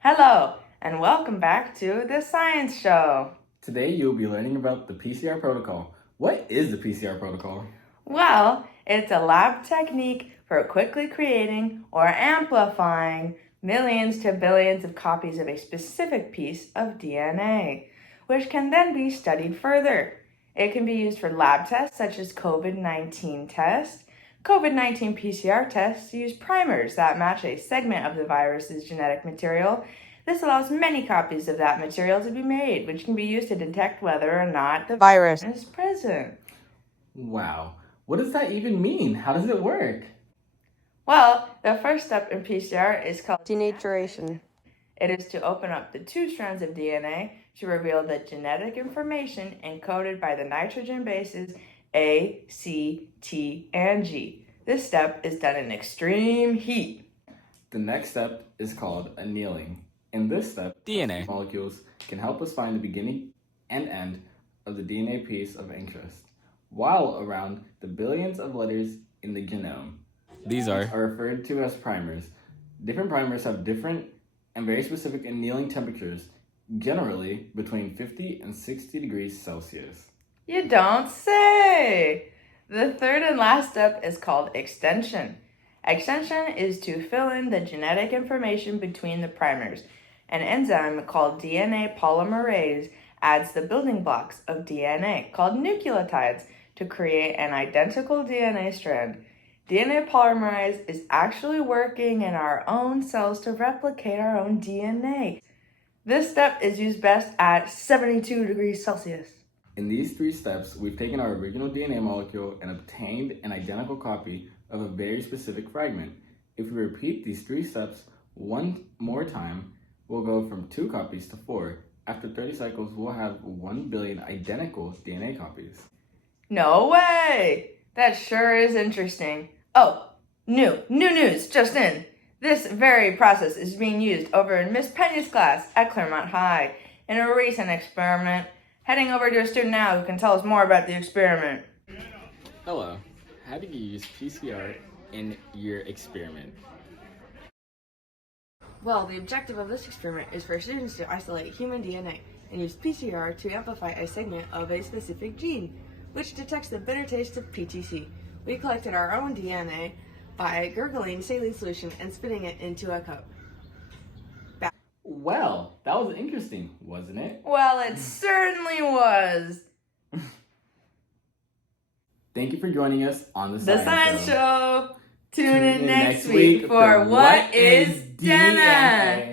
Hello, and welcome back to the Science Show. Today you'll be learning about the PCR protocol. What is the PCR protocol? Well, it's a lab technique for quickly creating or amplifying millions to billions of copies of a specific piece of DNA, which can then be studied further. It can be used for lab tests such as COVID-19 tests. COVID-19 PCR tests use primers that match a segment of the virus's genetic material. This allows many copies of that material to be made, which can be used to detect whether or not the virus is present. Wow, what does that even mean? How does it work? Well, the first step in PCR is called denaturation. It is to open up the two strands of DNA to reveal the genetic information encoded by the nitrogen bases A, C, T, and G. This step is done in extreme heat. The next step is called annealing. In this step, DNA molecules can help us find the beginning and end of the DNA piece of interest, while around the billions of letters in the genome. These are referred to as primers. Different primers have different and very specific annealing temperatures, generally between 50 and 60 degrees Celsius. You don't say! The third and last step is called extension. Extension is to fill in the genetic information between the primers. An enzyme called DNA polymerase adds the building blocks of DNA, called nucleotides, to create an identical DNA strand. DNA polymerase is actually working in our own cells to replicate our own DNA. This step is used best at 72 degrees Celsius. In these three steps, we've taken our original DNA molecule and obtained an identical copy of a very specific fragment. If we repeat these three steps one more time, we'll go from 2 copies to 4. After 30 cycles, we'll have 1 billion identical DNA copies. No way! That sure is interesting. Oh, new news just in. This very process is being used over in Miss Penny's class at Claremont High in a recent experiment. Heading over to a student now who can tell us more about the experiment. Hello, how did you use PCR in your experiment? Well, the objective of this experiment is for students to isolate human DNA and use PCR to amplify a segment of a specific gene, which detects the bitter taste of PTC. We collected our own DNA by gurgling saline solution and spitting it into a cup. Well, that was interesting, wasn't it? Well, it certainly was. Thank you for joining us on the Science Show. Tune in next week for What is DNA?